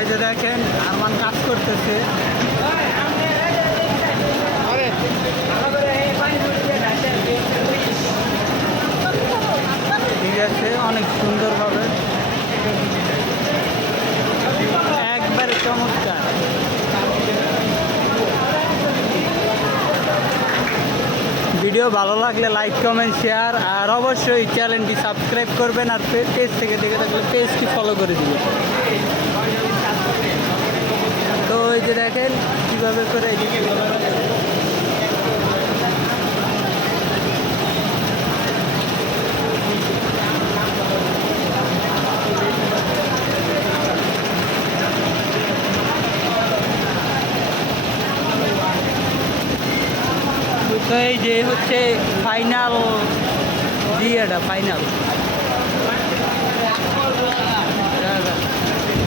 এই যে দেখেন আরমান কাজ করতেছে। ঠিক আছে, অনেক সুন্দরভাবে একবারে চমৎকার। ভিডিও ভালো লাগলে লাইক কমেন্ট শেয়ার আর অবশ্যই চ্যানেলটি সাবস্ক্রাইব করবেন আর পেজ থেকে দেখে থাকলে পেজটি ফলো করে দিবেন। তো এই যে দেখেন কীভাবে করে তো এই যে হচ্ছে ফাইনাল, এটা ফাইনাল।